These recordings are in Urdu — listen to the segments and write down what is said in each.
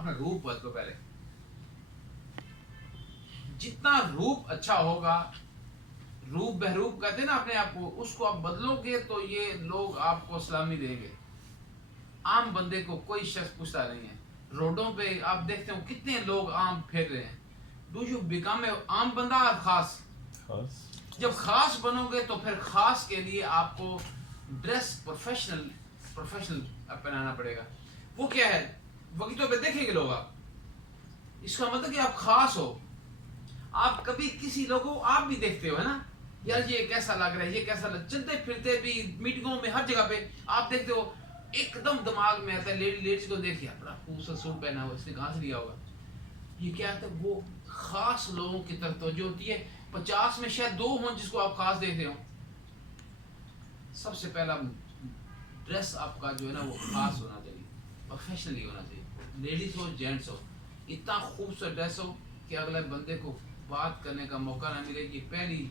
اپنا روپ بدلو پہلے. جتنا روپ اچھا ہوگا, روپ بہروپ کہتے ہیں نا اپنے آپ کو, اس کو آپ بدلو گے تو یہ لوگ آپ کو سلامی دیں گے. عام بندے کو کوئی شخص پوچھتا نہیں ہے. روڈوں پہ آپ دیکھتے ہو کتنے لوگ عام پھر رہے ہیں. ڈو یو بیکم اے عام بندہ اور خاص؟ جب خاص بنو گے تو پھر خاص کے لیے آپ کو ڈریس پروفیشنل پہنانا پڑے گا. وہ کیا ہے, وقتوں پہ دیکھیں گے لوگ آپ, اس کا مطلب کہ آپ خاص ہو. آپ کبھی کسی لوگوں آپ بھی دیکھتے ہو ہے نا, یار یہ کیسا لگ رہا ہے, یہ کیسا لگ, چلتے پھرتے بھی میٹنگوں میں ہر جگہ پہ آپ دیکھتے ہو ایک دم دماغ میں آتا ہے لیڈیز کو دیکھیا بڑا خوبصورت سوٹ پہنا ہوا, اس نے کہاں سے لیا ہوگا. یہ کیا ہے, وہ خاص لوگوں کی طرف توجہ ہوتی ہے. 50 میں شاید 2 ہوں جس کو آپ خاص دیکھتے ہو. سب سے پہلا ڈریس آپ کا جو ہے نا وہ خاص ہونا چاہیے, پروفیشنلی ہونا چاہیے. لیڈیز ہو جینٹس ہو, اتنا خوبصورت ڈریس ہو کہ اگلے بندے کو بات کرنے کا موقع نہ ملے. یہ پہلی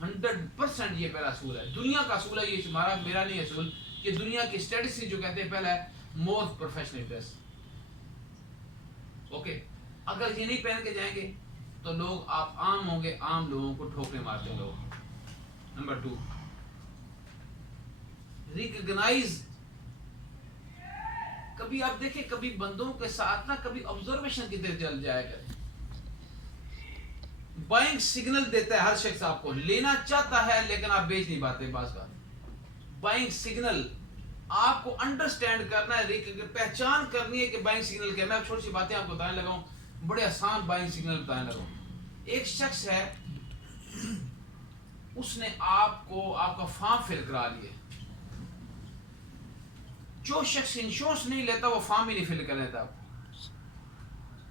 100% یہ پہلا اصول ہے, دنیا کا اصول ہے یہ, تمہارا میرا نہیں اصول. کہ دنیا کی اسٹیٹسٹکس جو کہتے ہیں پہلا ہے مور پروفیشنل ڈریس. اوکے, اگر یہ نہیں پہن کے جائیں گے تو لوگ آپ عام ہوں گے, عام لوگوں کو ٹھوکریں مارتے ہیں لوگ. Number 2, recognise. کبھی آپ دیکھیں کبھی بندوں کے ساتھ نا کبھی آبزرویشن کی طرح چل جایا کریں. بائنگ سگنل دیتا ہے ہر شخص, آپ کو لینا چاہتا ہے لیکن آپ بیچ نہیں پاتے. بعض کا بائنگ سگنل آپ کو انڈرسٹینڈ کرنا ہے, پہچان کرنی ہے کہ بائنگ سگنل کیا. میں چھوٹی سی باتیں آپ کو بتانے لگا ہوں, بڑے آسان بائنگ سگنل بتانے لگا ہوں. ایک شخص ہے, اس نے آپ کو آپ کا فارم فل کرا لیا. جو شخص انشورنس نہیں لیتا وہ فارم ہی نہیں فل کر لیتا.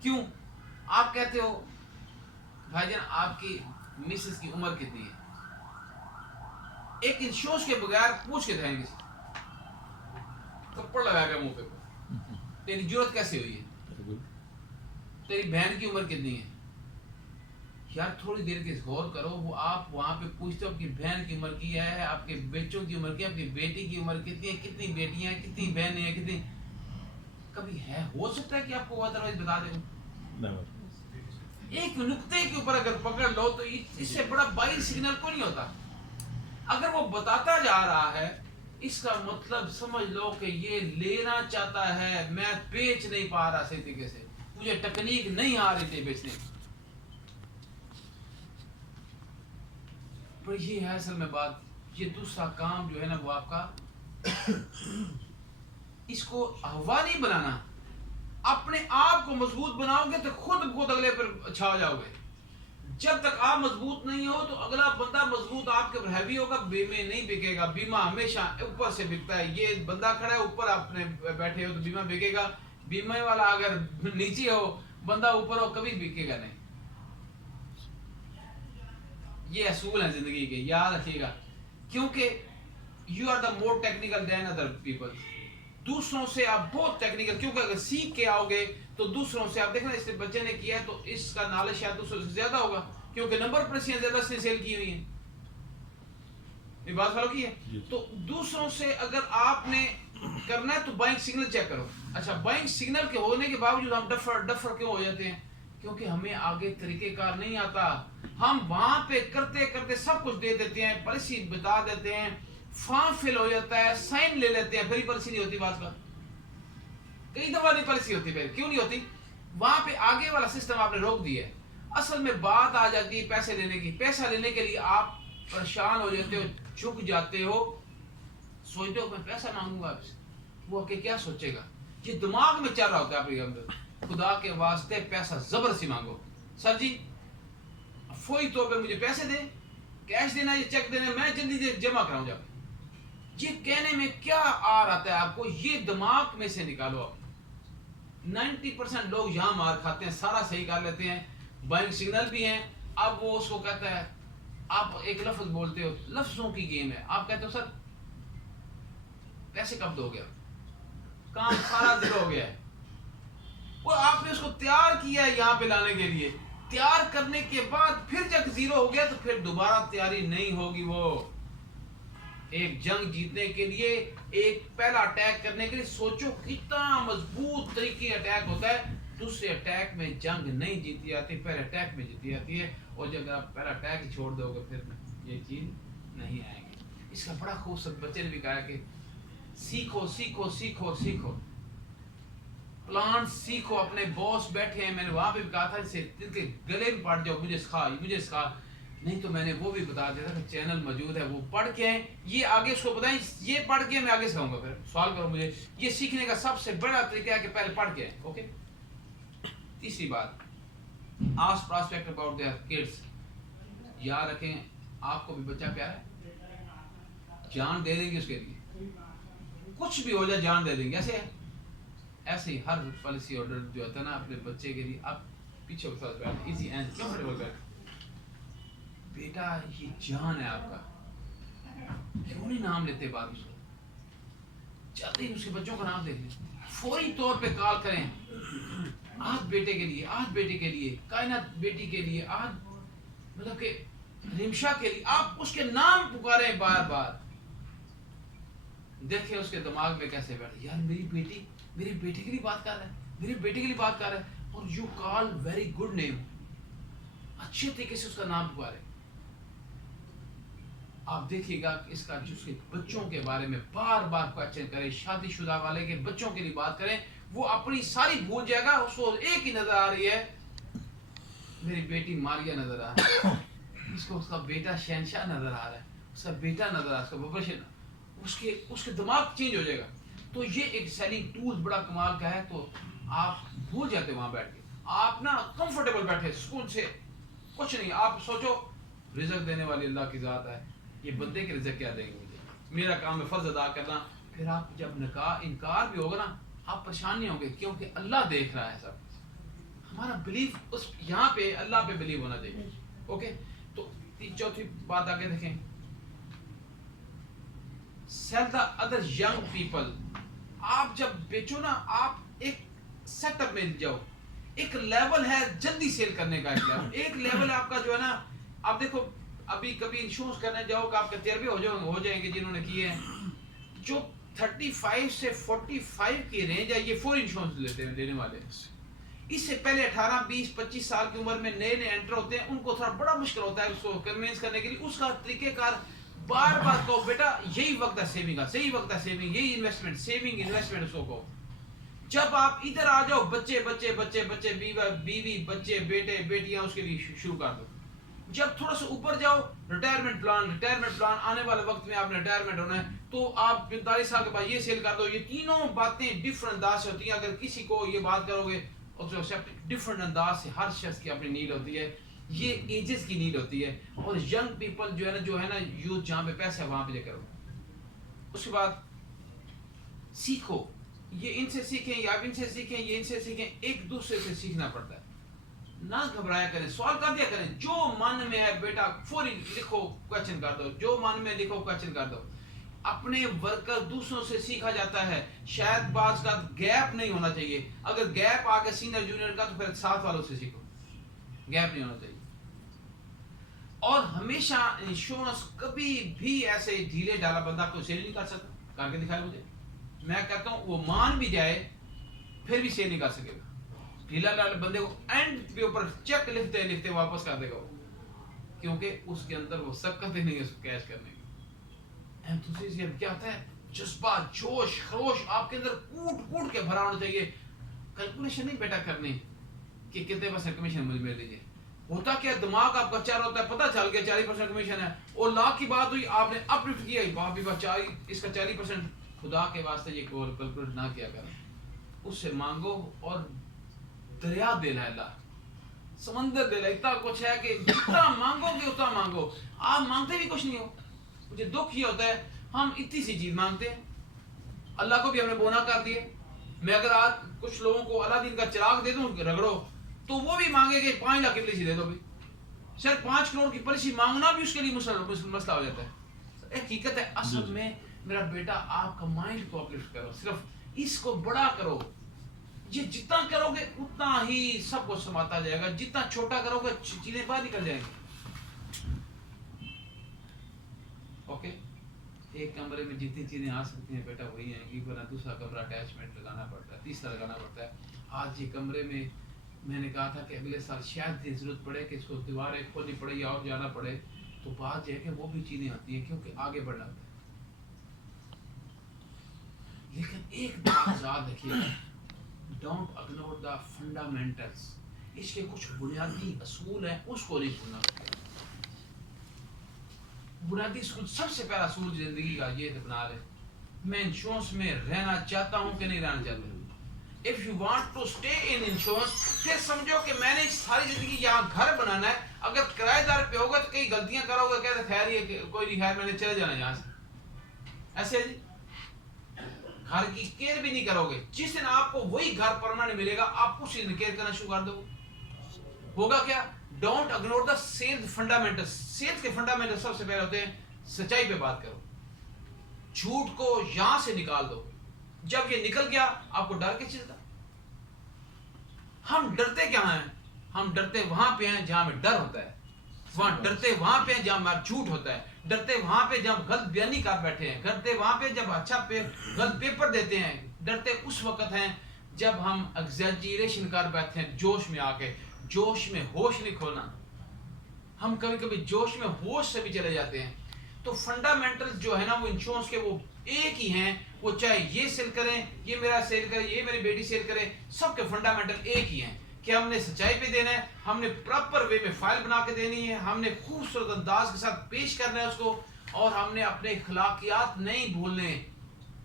کیوں؟ آپ کہتے ہو بھائی جان آپ کی مسز کی عمر کتنی ہے, ایک انشورنس کے بغیر پوچھ کے دیں گے, تھپڑ لگا کے منہ پہ, تیری ضرورت کیسے ہوئی ہے, تیری بہن کی عمر کتنی ہے. یار تھوڑی دیر کے غور کرو, وہ آپ وہاں پہ پوچھتے ہو آپ کی بہن کی عمر کیا ہے, آپ کے بچوں کی عمر کیا ہے, آپ کی بیٹی کی عمر کتنی ہے, کتنی بیٹیاں ہیں, کتنی بہنیں ہیں, کتنی. کبھی ہے ہو سکتا ہے کہ آپ کو وہ ادروائز بتا دیں. ایک نقطے کے اوپر اگر پکڑ لو تو اس سے بڑا بائنگ سگنل کو نہیں ہوتا. اگر وہ بتاتا جا رہا ہے اس کا مطلب سمجھ لو کہ یہ لینا چاہتا ہے, میں بیچ نہیں پا رہا صحیح طریقے سے, مجھے ٹیکنیک نہیں آ رہی تھی بیچنے کی. پر یہ ہے اصل میں بات, یہ دوسرا کام جو ہے نا وہ آپ کا اس کو احوانی بنانا. اپنے آپ کو مضبوط بناؤ گے تو خود اگلے پر چھا جاؤ گے. جب تک آپ مضبوط نہیں ہو تو اگلا بندہ مضبوط آپ کے ہیوی ہوگا, بیمے نہیں بکے گا. بیمہ ہمیشہ اوپر سے بکتا ہے. یہ بندہ کھڑا ہے اوپر, آپ نے بیٹھے ہو تو بیمہ بکے گا. بیمے والا اگر نیچے ہو, بندہ اوپر ہو, کبھی بکے گا نہیں. یہ اصول ہیں زندگی کے, یاد رکھیے گا. کیونکہ you are the more technical than other people. دوسروں سے آپ بہت ٹیکنیکل, کیونکہ اگر سیکھ کے آؤ گے تو دوسروں سے آپ دیکھنا اس بچے نے کیا ہے تو اس کا نالج شاید دوسروں سے زیادہ ہوگا, کیونکہ نمبر پرچیاں زیادہ اس نے سیل کی ہوئی ہیں. یہ بات فالو کی ہے. تو دوسروں سے اگر آپ نے کرنا ہے تو بائنگ سگنل چیک کرو. اچھا, بائنگ سگنل کے ہونے کے باوجود ہم ڈفر کیوں ہو جاتے ہیں؟ کیونکہ ہمیں آگے طریقہ کار نہیں آتا. ہم وہاں پہ کرتے کرتے سب کچھ دے دیتے ہیں, پالیسی بتا دیتے ہیں, فارم فل ہو جاتا ہے, سائن لے لیتے ہیں, پھر پالیسی نہیں ہوتی. بات کا کئی دفعہ نہیں پالیسی ہوتی. پھر کیوں نہیں ہوتی؟ وہاں پہ آگے والا سسٹم آپ نے روک دیا ہے. اصل میں بات آ جاتی ہے پیسے لینے کی. پیسہ لینے کے لیے آپ پریشان ہو جاتے ہو, جھک جاتے ہو, سوچتے ہو میں پیسہ مانگوں گا آپ سے, وہ کہ کیا سوچے گا. یہ دماغ میں چل رہا ہوتا ہے آپ کے اندر. خدا کے واسطے پیسہ زبردستی مانگو. سر جی فوری طور پہ مجھے پیسے دیں, کیش دینا یا چیک دینا, میں جلدی جمع کراؤں. جب یہ کہنے میں کیا آ رہا ہے آپ کو, یہ دماغ میں سے نکالو. آپ 90% لوگ یہاں مار کھاتے ہیں, سارا صحیح کر لیتے ہیں, بائنگ سگنل بھی ہیں. اب وہ اس کو کہتا ہے, آپ ایک لفظ بولتے ہو, لفظوں کی گیم ہے. آپ کہتے ہو سر پیسے کب دو گے, کام سارا زیرو ہو گیا ہے. وہ آپ نے اس کو تیار کیا ہے یہاں پہ لانے کے لیے, تیار کرنے کے بعد پھر جب زیرو ہو گیا تو پھر دوبارہ تیاری نہیں ہوگی. وہ ایک جنگ جیتنے کے لیے, ایک پہلا اٹیک کرنے کے لیے سوچو کتنا مضبوط طریقے اٹیک ہوتا ہے. دوسرے اٹیک میں جنگ نہیں جیتی جاتی، پہلے اٹیک میں جیتی جاتی ہے، اور جب آپ پہلا اٹیک ہی چھوڑ دو گے پھر یہ چیز نہیں آئے گی۔ اس کا بڑا خوبصورت بچے نے بھی کہا کہ سیکھو سیکھو سیکھو سیکھو، پلان سیکھو۔ اپنے باس بیٹھے ہیں، میں نے وہاں پہ بھی کہا تھا اسے ان کے گلے میں پڑ جاؤ، مجھے سکھا مجھے سکھا، نہیں تو میں نے وہ بھی بتا دیا تھا کہ چینل موجود ہے، وہ پڑھ کے ہیں، یہ آگے اس کو بتائیں، یہ پڑھ کے میں آگے سکھاؤں گا، پھر سوال کرو مجھے۔ یہ سیکھنے کا سب سے بڑا طریقہ ہے کہ پہلے پڑھ کے ہیں، اوکے۔ تیسری بات، ask prospect about their kids, یاد رکھیں آپ کو بھی بچہ پیارا ہے، جان دے دیں گے اس کے لیے، کچھ بھی ہو جائے جان دے دیں گے، ایسے ہی ہر پالیسی آرڈر جو ہوتا ہے نا اپنے بچے کے لیے، آپ پیچھے بیٹھ ایزی اینڈ کمفرٹیبل بیٹھ، بیٹا یہ جان ہے آپ کا، کیوں نہیں نام لیتے بعد میں، جلدی اس کے بچوں کا نام دیکھ لیں، فوری طور پہ کال کریں، آج بیٹے کے لیے، آج بیٹے کے لیے، کائنات بیٹی کے لیے، آج مطلب کہ رمشا کے لیے، آپ اس کے نام پکاریں بار بار، دیکھیں اس کے دماغ میں کیسے بیٹھے، یار میری بیٹی میرے بیٹے کے لیے بات کر رہا ہے، میرے بیٹے کے لیے بات کر رہا ہے، اور you call very good name, اچھے طریقے سے اس کا نام پکارے۔ آپ دیکھیے گا کہ اس کا جو اس کے بچوں کے بارے میں بار بار کوسچن کریں، شادی شدہ والے کے بچوں کے لیے بات کریں، وہ اپنی ساری بھول جائے گا، اس کو ایک ہی نظر آ رہی ہے، میری بیٹی ماریا نظر آ رہا ہے، اس کو اس کا بیٹا شہنشاہ نظر آ رہا ہے، اس کا بیٹا نظر آ رہا ہے، اس کا ببشن، اس کے دماغ چینج ہو جائے گا۔ تو یہ ایک سیلنگ ٹول بڑا کمال کا ہے، تو آپ بھول جاتے وہاں بیٹھ کے، آپ نا کمفرٹیبل بیٹھے سکون سے، کچھ نہیں، آپ سوچو رزق دینے والی اللہ کی ذات ہے، یہ بندے کے رزق کیا دیں گے مجھے، میرا کام ہے فرض ادا کرنا، پھر آپ جب انکار بھی ہوگا نا آپ پریشان نہیں ہوں گے، کیونکہ اللہ دیکھ رہا ہے سب، ہمارا بلیف اس یہاں پہ اللہ پہ بلیو ہونا چاہیے، اوکے۔ تو چوتھی بات آگے دیکھیں، sell the other young people، آپ جب بیچو نا آپ ایک سیٹ اپ میں جاؤ، ایک لیول ہے جلدی سیل کرنے کا، ایک لیول ہے آپ کا جو ہے نا، آپ دیکھو ابھی کبھی انشورنس کرنے جاؤ کہ آپ کے تجربے ہو جائیں گے جنہوں نے کیے ہیں، جو 35 سے 45 کی رینج ہے یہ فور انشورنس لیتے ہیں لینے والے، اس سے پہلے 18 20 25 سال کی عمر میں نئے نئے انٹر ہوتے ہیں، ان کو تھوڑا بڑا مشکل ہوتا ہے اس کو کنوینس کرنے کے لیے، اس کا طریقہ کار بار بار کہو بیٹا یہی وقت ہے سیونگ کا، صحیح وقت ہے سیونگ، یہی انویسٹمنٹ سیونگ انویسٹمنٹ، اس کو کہو۔ جب آپ ادھر آ جاؤ بچے بچے بچے بچے بیوی بچے بیٹے بیٹیاں اس کے لیے شروع کر دو، جب تھوڑا سا اوپر جاؤ ریٹائرمنٹ پلان آنے والے وقت میں آپ نے ریٹائرمنٹ ہونا ہے تو آپ 45 سال کے بعد یہ سیل کر دو، یہ تینوں باتیں ڈفرنٹ انداز سے ہوتی ہیں، اگر کسی کو یہ بات کرو گے ڈفرنٹ انداز سے، ہر شخص کی اپنی نیڈ ہوتی ہے، یہ ایجز کی نیڈ ہوتی ہے، اور ینگ پیپل جو ہے نا یوتھ جہاں پہ پیسے ہے وہاں پہ لے کرو۔ اس کے بعد سیکھو، یہ ان سے سیکھیں یا ان سے سیکھیں، یہ ان سے سیکھیں، ایک دوسرے سے سیکھنا پڑتا ہے، نہ گھبرایا کریں، سوال کر دیا کریں، جو من میں ہے بیٹا فوری لکھو کوسچن کر دو، جو من میں لکھو کوسچن کر دو، اپنے ورکر دوسروں سے سیکھا جاتا ہے، شاید بعض کا گیپ نہیں ہونا چاہیے، اگر گیپ آ گیا سینئر جونیئر کا تو پھر ساتھ والوں سے سیکھو، گیپ نہیں ہونا چاہیے۔ اور ہمیشہ انشورنس کبھی بھی ایسے ڈھیلے ڈالا بندہ کوئی سیل نہیں کر سکتا، کر کے دکھائے مجھے، میں کہتا ہوں وہ مان بھی جائے پھر بھی سیل نہیں کر سکے گا، ڈھیلا ڈالے بندے کو اینڈ پہ اوپر چیک لکھتے لکھتے واپس کر دے گا وہ، کیونکہ اس کے اندر وہ سبقت ہی نہیں ہے اس کو کیش کرنے کی۔ انتھوسیزم کیا ہوتا ہے؟ جذبہ، جوش خروش آپ کے اندر کوٹ کوٹ کے بھرا ہونا چاہیے، کیلکولیشن نہیں بیٹا کرنی کہ کتنے % کمیشن مجھے مل لیجیے، ہوتا کیا دماغ آپ کا چل رہا ہوتا ہے، پتہ چل گیا 40% کمیشن ہے، اور لاکھ کی بات ہوئی آپ نے اپ لفٹ کیا، باپ بھی بات اس کا 40%، خدا کے واسطے یہ کیلکولیٹ نہ کیا کریں، اس سے مانگو، اور دریا دل ہے اللہ، سمندر دل ہے، اتنا کچھ ہے کہ جتنا مانگو گے اتنا مانگو، آپ مانگتے بھی کچھ نہیں ہو۔ مجھے دکھ یہ ہوتا ہے ہم اتنی سی چیز مانگتے ہیں، اللہ کو بھی ہم نے بونا کر دیے، میں اگر آج کچھ لوگوں کو اللہ دین کا چراغ دے دوں رگڑو تو وہ بھی مانگے کہ 5 لاکھ کی پالیسی دے دو بھی، صرف 5 کروڑ کی پالیسی مانگنا بھی اس کے لیے مسئلہ ہو جاتا ہے۔ حقیقت ہے اصل میں میرا بیٹا آپ کا مائنڈ کو اپلفٹ کرو، صرف اس کو بڑا کرو، یہ جتنا کرو گے اتنا ہی سب کو سماتا جائے گا، جتنا چھوٹا کرو گے چیزیں باہر نکل جائیں گی، اوکے۔ ایک کمرے میں جتنی چیزیں آ سکتی ہیں بیٹا وہی آئیں گی، ورنہ دوسرا کمرہ اٹیچمنٹ لگانا پڑتا ہے، تیسرا لگانا پڑتا ہے. آج یہ کمرے میں نے کہا تھا کہ اگلے سال شاید یہ ضرورت پڑے کہ اس کو دیواریں کھولنی پڑے یا اور جانا پڑے، تو بات یہ ہے کہ وہ بھی چیزیں آتی ہیں کیونکہ آگے بڑھنا ہوتا ہے. لیکن ایک بات یاد رکھیے، ڈونٹ اگنور دا فنڈامنٹلس. اس کے کچھ بنیادی اصول ہیں، اس کو نہیں بھولنا. بنیادی اصول، سب سے پہلا اصول زندگی کا یہ اپنا لے، میں انشورنس میں رہنا چاہتا ہوں کہ نہیں رہنا چاہتا ہوں. If you want to stay in insurance، پھر سمجھو کہ میں نے ساری زندگی یہاں گھر بنانا ہے. اگر کرایہ دار پہ ہوگا تو کئی غلطیاں کرو گے، کہتے خیر یہ کوئی نہیں، خیر میں نے چلے جانا یہاں سے. ایسے جی گھر کی کیئر بھی نہیں کرو گے. جس دن آپ کو وہی گھر پرماننٹ ملے گا، آپ اسی دن کیئر کرنا شروع کر دو. ہوگا کیا؟ Don't ignore the sales fundamental. Sales کے فنڈامنٹل سب سے پہلے ہوتے ہیں سچائی پہ بات کرو، جھوٹ کو یہاں سے نکال دو. جب یہ نکل گیا آپ کو ڈر کے چلتا. ہم ڈرتے کیا ہیں؟ ہم ڈرتے وہاں پہ ہیں جہاں میں ڈر ہوتا ہے، وہاں ڈرتے وہاں پہ جہاں ہمارا جھوٹ ہوتا ہے، ڈرتے وہاں پہ جب غلط بیانی کر بیٹھے ہیں، ڈرتے وہاں پہ جب اچھا غلط پیپر دیتے ہیں، ڈرتے اس وقت ہیں جب ہم ایگزیجریشن کر بیٹھے ہیں جوش میں آ کے. جوش میں ہوش نہیں کھونا. ہم کبھی کبھی جوش میں ہوش سے بھی چلے جاتے ہیں. تو فنڈامنٹل جو ہے نا وہ انشورنس کے وہ ایک ہی ہیں. وہ چاہے یہ سیل کریں، یہ میرا سیل کرے، یہ میری بیٹی سیل کرے، سب کے فنڈامنٹل ایک ہی ہیں کہ ہم نے سچائی پہ دینا ہے، ہم نے پراپر وے میں فائل بنا کے دینی ہے، ہم نے خوبصورت انداز کے ساتھ پیش کرنا ہے اس کو، اور ہم نے اپنے اخلاقیات نہیں بھولنے.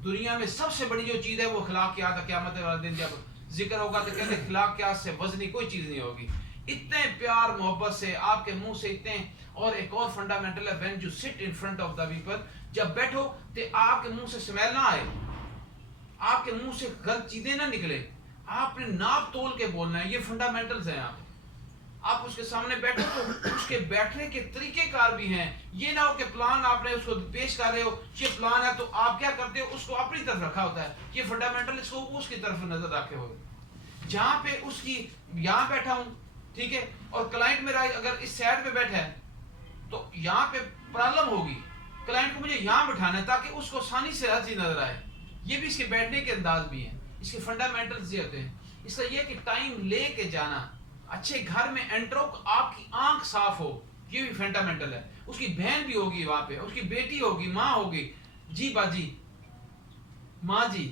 دنیا میں سب سے بڑی جو چیز ہے وہ اخلاقیات ہے. قیامت والے دن جب ذکر ہوگا تو کہتے ہیں اخلاقیات سے وزنی کوئی چیز نہیں ہوگی. اتنے پیار محبت سے آپ کے منہ سے اتنے. اور ایک اور فنڈامنٹل ہے، when you sit in front of the people، جب بیٹھو تو آپ کے منہ سے سمیل نہ آئے، آپ کے منہ سے غلط چیزیں نہ نکلے. آپ نے ناپ تول کے بولنا ہے. یہ فنڈامنٹلز ہیں. آپ اس کے سامنے بیٹھو تو اس کے بیٹھنے کے طریقے کار بھی ہیں. یہ نہ ہو کہ پلان آپ نے اس کو پیش کر رہے ہو، یہ پلان ہے تو آپ کیا کرتے ہو، اس کو اپنی طرف رکھا ہوتا ہے. یہ فنڈامنٹل اس کو اس کی طرف نظر رکھے ہوئے. جہاں پہ اس کی یہاں بیٹھا ہوں، ٹھیک ہے، اور کلائنٹ میرا اگر اس سائڈ پہ بیٹھا ہے تو یہاں پہ پرابلم ہوگی. کلائنٹ کو مجھے یہاں بٹھانا ہے تاکہ اس کو آسانی سے ہر چیز نظر آئے. یہ بھی اس کے بیٹھنے کے انداز بھی ہیں. اس کے فنڈامنٹلز یہ ہوتے ہیں. اس کا یہ کہ ٹائم لے کے جانا. اچھے گھر میں انٹرو آپ کی آنکھ صاف ہو، یہ بھی فنڈامنٹل ہے. اس کی بہن بھی ہوگی وہاں پہ، اس کی بیٹی ہوگی، ماں ہوگی، جی باجی، ماں جی،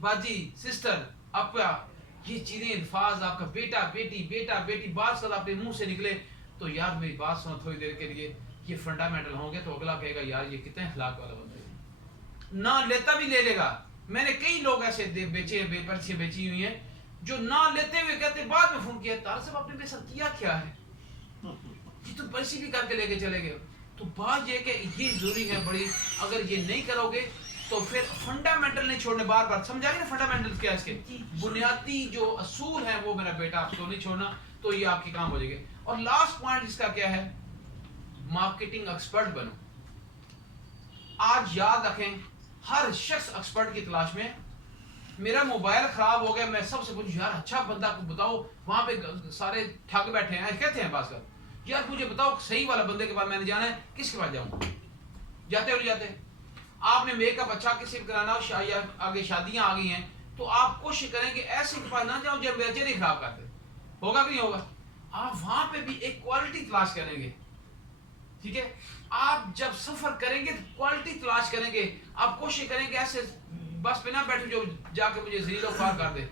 باجی، سسٹر، اپا. یہ چیزیں الفاظ آپ کا بیٹا بیٹی بیٹا بیٹی بات کر اپنے منہ سے نکلے تو یار میری بات سنو تھوڑی دیر کے لیے. یہ فنڈامنٹل ہوں گے تو اگلا کہے گا یار یہ کتنے اخلاق والا بندہ ہے. نہ لیتا بھی لے لے گا. میں نے کئی لوگ ایسے بیچے بے پرچیاں بیچی ہوئی ہیں جو نہ لیتے ہوئے کہتے بعد میں فون کیا تارا صاحب آپ نے میرے ساتھ کیا کیا ہے، یہ تو پیسے بھی کر کے لے کے چلے گئے. تو بات یہ کہ یہ ضروری ہے بڑی. اگر یہ نہیں کرو گے تو پھر فنڈامنٹل نہیں چھوڑنے. بار بار سمجھا گیا فنڈامنٹل کیا اس کے بنیادی جو اصول ہیں وہ میرا بیٹا آپ کو نہیں چھوڑنا. تو یہ آپ کے کام ہو جائے گا. اور لاسٹ پوائنٹ اس کا کیا ہے، مارکیٹنگ ایکسپرٹ بنو. آج یاد رکھیں ہر شخص ایکسپرٹ کی تلاش میں. میرا موبائل خراب ہو گیا، میں سب سے پوچھوں یار اچھا بندہ کو بتاؤ، وہاں پہ سارے ٹھگ بیٹھے ہیں، کہتے ہیں بات کر یار مجھے بتاؤ صحیح والا بندے کے پاس میں نے جانا ہے، کس کے پاس جاؤں. جاتے ہو جاتے آپ نے میک اپ اچھا کسی کو کرانا ہو، آگے شادیاں آ گئی ہیں تو آپ کوشش کریں کہ ایسے کے پاس نہ جاؤ جب بیچے نہیں خراب کرتے. ہوگا کہ نہیں ہوگا؟ آپ وہاں پہ بھی ایک کوالٹی تلاش کریں گے. ٹھیک ہے، آپ جب سفر کریں گے تو کوالٹی تلاش کریں گے. آپ کوشش کریں گے ایسے بس پہ نہ بیٹھو جو جا کے مجھے زیرو پار کر دے.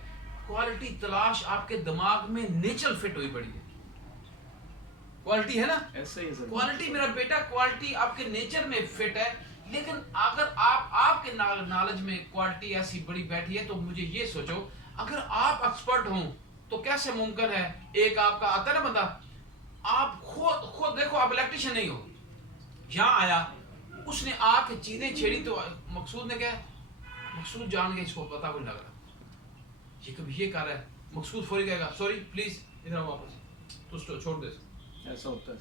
کوالٹی تلاش آپ کے دماغ میں نیچرل فٹ ہوئی پڑی ہے. کوالٹی ہے نا، کوالٹی میرا بیٹا، کوالٹی آپ کے نیچر میں فٹ ہے. لیکن اگر آپ کے نالج میں کوالٹی ایسی بڑی بیٹھی ہے تو مجھے یہ سوچو اگر آپ ایکسپرٹ ہوں تو کیسے ممکن ہے ایک آپ کا آتا ہے نا بندہ، آپ خود دیکھو آپ الیکٹریشین نہیں ہو، یہاں آیا اس نے آ کے چیزیں چھیڑی تو مقصود نے کیا، مقصود جان کے اس کو پتا کوئی لگ رہا یہ کبھی یہ کر رہا ہے، مقصود فوری کہے گا سوری پلیز ادھر واپس تو چھوڑ دے. ایسا ہوتا ہے.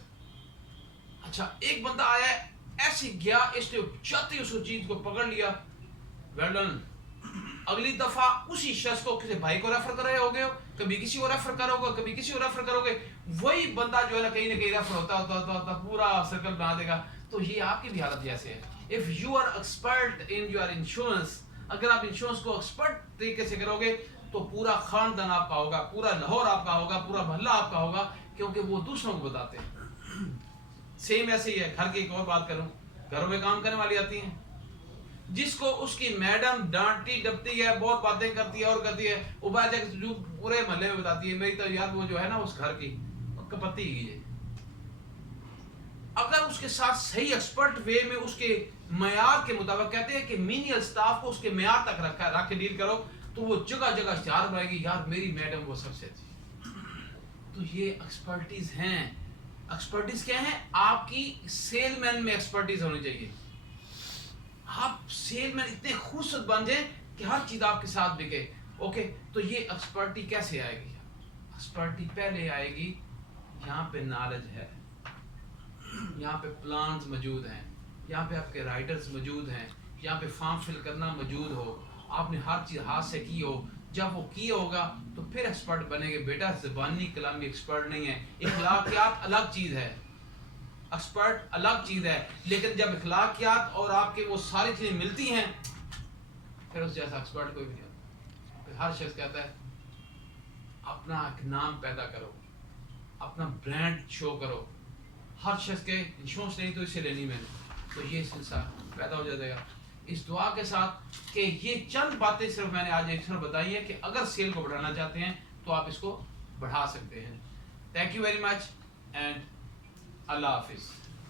اچھا ایک بندہ آیا ہے ایسے گیا، اس نے جاتے اس چیز کو پکڑ لیا، ویل ڈن. اگلی دفعہ اسی شخص کو کسی بھائی کو ریفر کر رہے ہوگے، کبھی کسی کو ریفر کرو گے، کبھی کسی کو ریفر کرو گے، وہی بندہ جو ہے نا کہیں نہ کہیں ریفر ہوتا پورا سرکل بنا دے گا. تو یہ آپ کی بھی حالت جیسے ہے. if you are expert in your insurance, اگر آپ انشورنس کو ایکسپرٹ طریقے سے کرو گے تو پورا خاندان آپ کا ہوگا, پورا لاہور آپ کا ہوگا, پورا محلہ آپ کا ہوگا, کیونکہ وہ دوسروں کو بتاتے ہیں. سیم ایسے ہی ہے. گھر کی ایک اور بات کروں, گھروں میں کام کرنے والی آتی ہیں, جس کو اس کی میڈم ڈانٹتی ڈپتی ہے, بہت باتیں کرتی ہے اور کرتی ہے, وہ بعد جو پورے محلے میں بتاتی ہے میری تو یار وہ جو ہے نا اس گھر کی پتی ہے. اگر اس کے ساتھ صحیح ایکسپرٹ وے میں اس کے معیار کے مطابق, کہتے ہیں کہ مینیل سٹاف کو اس کے معیار تک رکھ کے ڈیل کرو, تو وہ جگہ جگہ اشتہار بنائے گی, یار میری میڈم وہ سب سے اچھی. تو یہ ایکسپرٹیز ہیں. ایکسپرٹیز کیا ہے؟ آپ کی سیل مین میں ایکسپرٹیز ہونی چاہیے. آپ سیل مین اتنے خوبصورت بن جائیں کہ ہر چیز آپ کے ساتھ بکے. اوکے, تو یہ ایکسپرٹی کیسے آئے گی؟ ایکسپرٹی پہلے آئے گی یہاں پہ نالج ہے, یہاں پہ پلانز موجود ہیں, یہاں پہ آپ کے رائٹرز موجود ہیں, یہاں پہ فارم فل کرنا موجود ہو, آپ نے ہر چیز ہاتھ سے کی ہو. جب وہ کیا ہوگا تو پھر ایکسپرٹ بنے گے. بیٹا زبانی کلامی ایکسپرٹ نہیں ہے. اخلاقیات الگ چیز ہے, ایکسپرٹ الگ چیز ہے. لیکن جب اخلاقیات اور آپ کے وہ ساری چیزیں ملتی ہیں پھر اس جیسا ایکسپرٹ کوئی بھی نہیں ہوتا. پھر ہر شخص کہتا ہے اپنا ایک نام پیدا کرو, اپنا برانڈ شو کرو. ہر شخص کے انشورنس نہیں تو اسے لینی میں نے, تو یہ سلسلہ پیدا ہو جائے گا. اس دعا کے ساتھ کہ یہ چند باتیں صرف میں نے آج ایک بتائی ہیں کہ اگر سیل کو بڑھانا چاہتے ہیں تو آپ اس کو بڑھا سکتے ہیں. Thank you very much and اللہ حافظ.